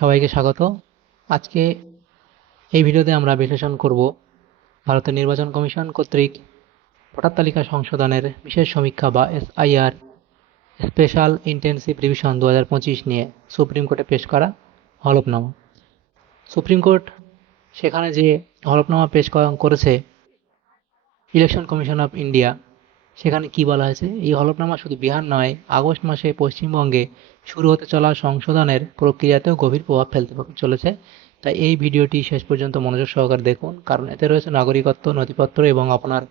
সবাইকে স্বাগত। আজকে এই ভিডিওতে আমরা বিশ্লেষণ করব ভারতের নির্বাচন কমিশন কর্তৃক ভোটার তালিকা সংশোধনের বিশেষ সমীক্ষা বা এসআইআর স্পেশাল ইন্টেন্সিভ রিভিশন দু হাজার পঁচিশ নিয়ে সুপ্রিম কোর্টে পেশ করা হলফনামা। সুপ্রিম কোর্ট সেখানে যে হলফনামা পেশ করা- করেছে ইলেকশন কমিশন অফ ইন্ডিয়া সেখানে কি বলা হয়েছে? এই হলফনামা শুধু বিহার নয়, আগস্ট মাসে পশ্চিমবঙ্গে শুরু হতে চলা সংশোধনের প্রক্রিয়াতেও গভীর প্রভাব ফেলতে চলেছে। তাই এই ভিডিওটি শেষ পর্যন্ত মনোযোগ সহকারে দেখুন, কারণ এতে রয়েছে নাগরিকত্ব, নথিপত্র এবং আপনার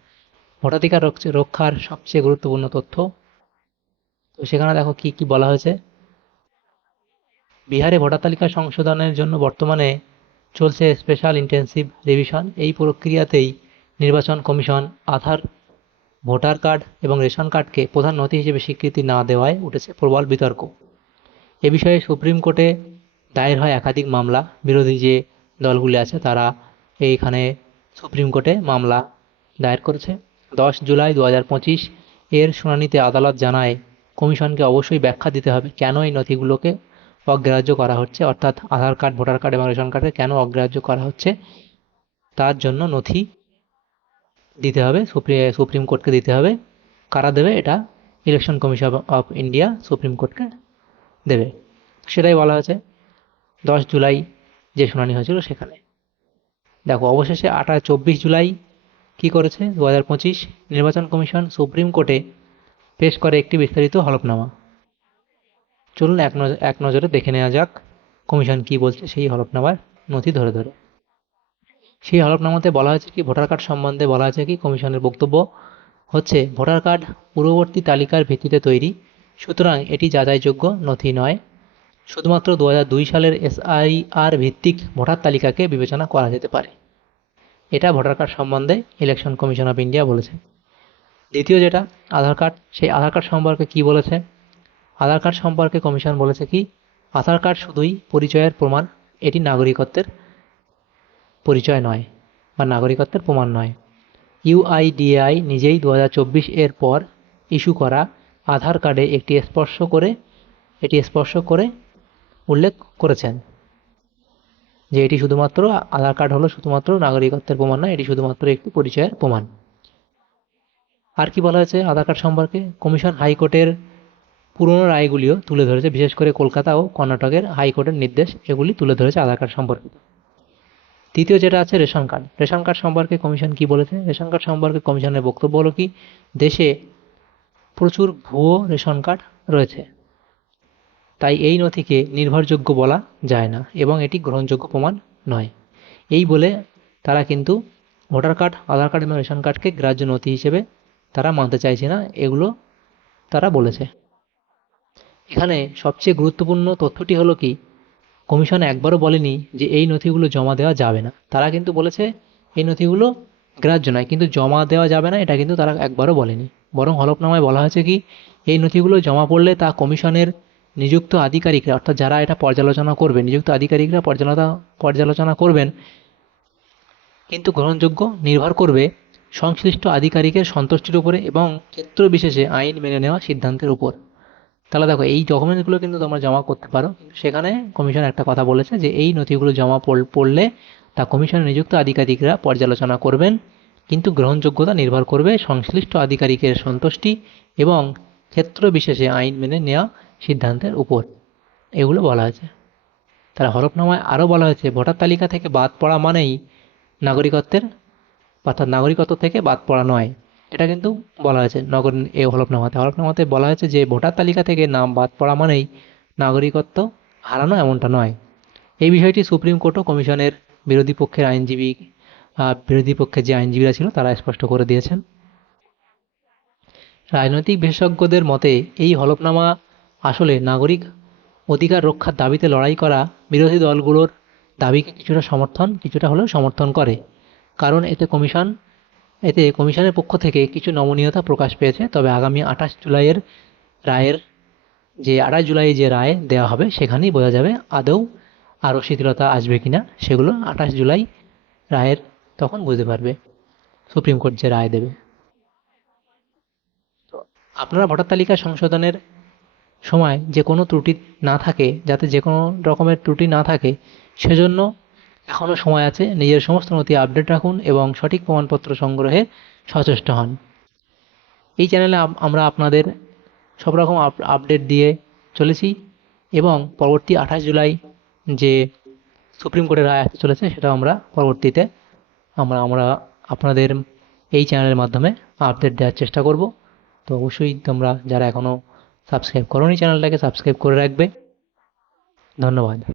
ভোটাধিকার রক্ষার সবচেয়ে গুরুত্বপূর্ণ তথ্য। তো সেখানে দেখো কি কি বলা হয়েছে? বিহারে ভোটার তালিকা সংশোধনের জন্য বর্তমানে চলছে স্পেশাল ইন্টেন্সিভ রিভিশন। এই প্রক্রিয়াতেই নির্বাচন কমিশন আধার ভোটার কার্ড এবং রেশন কার্ডকে প্রধান নথি হিসেবে স্বীকৃতি না দেওয়ায় উঠেছে প্রবল বিতর্ক। এ বিষয়ে সুপ্রিম কোর্টে দায়ের হয় একাধিক মামলা। বিরোধী যে দলগুলি আছে তারা এইখানে সুপ্রিম কোর্টে মামলা দায়ের করেছে। দশ জুলাই দু হাজার পঁচিশ এর শুনানিতে আদালত জানায়, কমিশনকে অবশ্যই ব্যাখ্যা দিতে হবে কেন এই নথিগুলোকে অগ্রাহ্য করা হচ্ছে, অর্থাৎ আধার কার্ড, ভোটার কার্ড এবং রেশন কার্ডকে কেন অগ্রাহ্য করা হচ্ছে, তার জন্য নথি দিতে হবে সুপ্রি- সুপ্রিম কোর্টকে দিতে হবে। কারা দেবে এটা? Election commission of India supreme কোর্টকে দেবে। সেটাই বলা হয়েছে। দশ জুলাই যে শুনানি হয়েছিল সেখানে। দেখো, অবশেষে আঠাশ চব্বিশ জুলাই কি করেছে? দু হাজার পঁচিশ নির্বাচন কমিশন সুপ্রিম কোর্টে পেশ করে একটি বিস্তারিত হলফনামা। চলুন এক নজরে দেখে নেওয়া যাক কমিশন কি বলছে সেই হলফনামার নথি ধরে ধরে। সেই হলফনামাতে বলা হয়েছে কি, ভোটার কার্ড সম্বন্ধে বলা হয়েছে কি, কমিশনের বক্তব্য হচ্ছে, ভোটার কার্ড পূর্ববর্তী তালিকার ভিত্তিতে তৈরি, সুতরাং এটি যাচাইযোগ্য নথি নয়। শুধুমাত্র দু সালের এসআইআর ভিত্তিক ভোটার তালিকাকে বিবেচনা করা যেতে পারে। এটা ভোটার কার্ড সম্বন্ধে ইলেকশন কমিশন অফ ইন্ডিয়া বলেছে। দ্বিতীয় যেটা, আধার কার্ড, সেই আধার কার্ড সম্পর্কে কি বলেছে? আধার কার্ড সম্পর্কে কমিশন বলেছে কি, আধার কার্ড শুধুই পরিচয়ের প্রমাণ, এটি নাগরিকত্বের পরিচয় নয় বা নাগরিকত্বের প্রমাণ নয়। ইউআইডিআই নিজেই দু হাজার চব্বিশ এর পর ইস্যু করা আধার কার্ডে একটি স্পর্শ করে, এটি স্পর্শ করে উল্লেখ করেছেন। যে এটি শুধুমাত্র আধার কার্ড হলো শুধুমাত্র নাগরিকত্বের প্রমাণ নয়, এটি শুধুমাত্র একটি পরিচয়ের প্রমাণ। আর কি বলা হয়েছে আধার কার্ড সম্পর্কে? কমিশন হাইকোর্টের পুরনো রায়গুলিও তুলে ধরেছে। বিশেষ করে কলকাতা ও কর্ণাটকের হাইকোর্টের নির্দেশ এগুলি তুলে ধরেছে আধার কার্ড সম্পর্কিত তৃতীয় যেটা আছে, রেশন কার্ড। রেশন কার্ড সম্পর্কে কমিশন কি বলেছে? রেশন কার্ড সম্পর্কে কমিশনের বক্তব্য হলো কি? দেশে প্রচুর ভুয়ো রেশন কার্ড রয়েছে। তাই এই নথিকে নির্ভরযোগ্য বলা যায় না এবং এটি গ্রহণযোগ্য প্রমাণ নয়। এই বলে তারা কিন্তু ভোটার কার্ড, আধার কার্ড এবং রেশন কার্ডকে গ্রাহ্য নথি হিসেবে তারা মানতে চাইছে না, এগুলো তারা বলেছে। এখানে সবচেয়ে গুরুত্বপূর্ণ তথ্যটি হলো কি? কমিশন একবারও বলেনি যে এই নথিগুলো জমা দেওয়া যাবে না। তারা কিন্তু বলেছে এই নথিগুলো গ্রাহ্য নয়, কিন্তু জমা দেওয়া যাবে না, এটা কিন্তু তারা একবারও বলেনি। বরং হলফনামায় বলা হয়েছে কি, এই নথিগুলো জমা পড়লে তা কমিশনের নিযুক্ত আধিকারিকরা, অর্থাৎ যারা এটা পর্যালোচনা করবে, নিযুক্ত আধিকারিকরা পর্যালোচনা পর্যালোচনা করবেন, কিন্তু গ্রহণযোগ্য নির্ভর করবে সংশ্লিষ্ট আধিকারিকের সন্তুষ্টির উপরে এবং ক্ষেত্র বিশেষে আইন মেনে নেওয়া সিদ্ধান্তের উপর। তাহলে দেখো, এই ডকুমেন্টসগুলো কিন্তু তোমরা জমা করতে পারো। সেখানে কমিশন একটা কথা বলেছে যে, এই নথিগুলো জমা পড়লে তা কমিশনে নিযুক্ত আধিকারিকরা পর্যালোচনা করবেন, কিন্তু গ্রহণযোগ্যতা নির্ভর করবে সংশ্লিষ্ট আধিকারিকের সন্তুষ্টি এবং ক্ষেত্র বিশেষে আইন মেনে নেওয়া সিদ্ধান্তের উপর। এগুলো বলা হয়েছে। তারা হরফনামায় আরও বলা হয়েছে, ভোটার তালিকা থেকে বাদ পড়া মানেই নাগরিকত্বের, অর্থাৎ নাগরিকত্ব থেকে বাদ পড়া নয়। এটা কিন্তু বলা হয়েছে। নগর এ হলফনামাতে। হলফনামাতে বলা হয়েছে যে, ভোটার তালিকা থেকে নাম বাদ পড়া মানেই নাগরিকত্ব হারানো এমনটা নয়। এই বিষয়টি সুপ্রিম কোর্ট ও কমিশনের বিরোধী পক্ষের আইনজীবী বিরোধী পক্ষের যে আইনজীবীরা ছিল, তারা স্পষ্ট করে দিয়েছেন। রাজনৈতিক বিশেষজ্ঞদের মতে, এই হলফনামা আসলে নাগরিক অধিকার রক্ষার দাবিতে লড়াই করা বিরোধী দলগুলোর দাবিকে কিছুটা সমর্থন, কিছুটা হলেও সমর্থন করে। কারণ এতে কমিশন এতে কমিশনের পক্ষ থেকে কিছু নমনীয়তা প্রকাশ পেয়েছে। তবে আগামী আঠাশ জুলাইয়ের রায়ের যে, আঠাশ জুলাই যে রায় দেওয়া হবে, সেখানেই বোঝা যাবে আদৌ আরও শিথিলতা আসবে কিনা। সেগুলো আঠাশ জুলাই রায়ের তখন বুঝতে পারবে। সুপ্রিম কোর্ট যে রায় দেবে। তো আপনারা ভোটার তালিকা সংশোধনের সময় যে কোনো ত্রুটি না থাকে, যাতে যে কোনো রকমের ত্রুটি না থাকে, সেজন্য এখনও সময় আছে, নিজের সমস্ত নথি আপডেট রাখুন এবং সঠিক প্রমাণপত্র সংগ্রহে সচেষ্ট হন। এই চ্যানেলে আমরা আপনাদের সব রকম আপ- আপডেট দিয়ে চলেছি এবং পরবর্তী আঠাশ জুলাই যে সুপ্রিম কোর্টের রায় আসতে চলেছে সেটা আমরা পরবর্তীতে আমরা আমরা আপনাদের এই চ্যানেলের মাধ্যমে আপডেট দেওয়ার চেষ্টা করব। তো অবশ্যই তোমরা যারা এখনও সাবস্ক্রাইব করোনি চ্যানেলটাকে সাবস্ক্রাইব করে রাখবে। ধন্যবাদ।